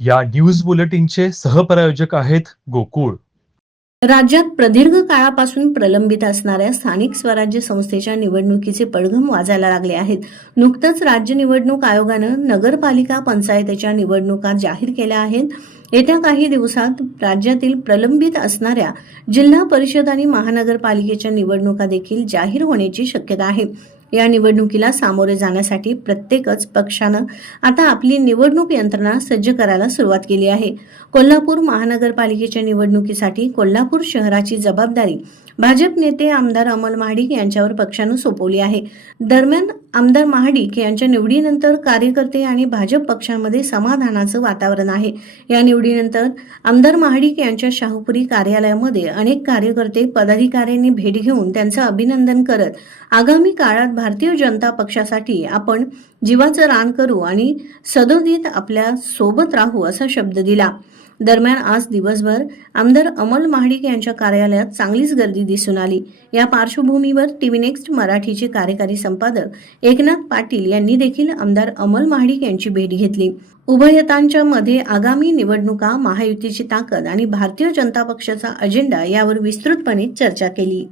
या न्यूज बुलेटिनचे सहप्रायोजक आहेत गोकुळ. राज्यात प्रदीर्घ काळापासून प्रलंबित असणाऱ्या स्थानिक स्वराज्य संस्थेच्या निवडणुकीचे पडघम वाजायला लागले आहेत. नुकतंच राज्य निवडणूक आयोगानं नगरपालिका पंचायतीच्या निवडणुका जाहीर केल्या आहेत. येत्या काही दिवसात राज्यातील प्रलंबित असणाऱ्या जिल्हा परिषद आणि महानगरपालिकेच्या निवडणुका देखील जाहीर होण्याची शक्यता आहे. या निवडणुकीला सामोरे जाण्यासाठी प्रत्येकच पक्षानं आता आपली निवडणूक यंत्रणा सज्ज करायला सुरुवात केली आहे. कोल्हापूर महानगरपालिकेच्या निवडणुकीसाठी कोल्हापूर शहराची जबाबदारी भाजप नेते आमदार अमल महाडिक यांच्यावर पक्षानं सोपवली आहे. दरम्यान आमदार महाडिक यांच्या निवडीनंतर कार्यकर्ते आणि भाजप पक्षामध्ये समाधानाचं वातावरण आहे. या निवडीनंतर आमदार महाडिक यांच्या शाहूपुरी कार्यालयामध्ये अनेक कार्यकर्ते पदाधिकाऱ्यांनी भेट घेऊन त्यांचं अभिनंदन करत आगामी काळात भारतीय जनता पक्षासाठी आपण जीवाचं रान करू आणि सदोदित आपल्यासोबत राहू असा शब्द दिला. दरम्यान आज दिवसभर आमदार अमल महाडिक यांच्या कार्यालयात चांगलीच गर्दी दिसून आली. या पार्श्वभूमीवर टीव्ही नेक्स्ट मराठीचे कार्यकारी संपादक एकनाथ पाटील यांनी देखील आमदार अमल महाडिक यांची भेट घेतली. उभयतांच्या मध्ये आगामी निवडणुका महायुतीची ताकद आणि भारतीय जनता पक्षाचा अजेंडा यावर विस्तृतपणे चर्चा केली.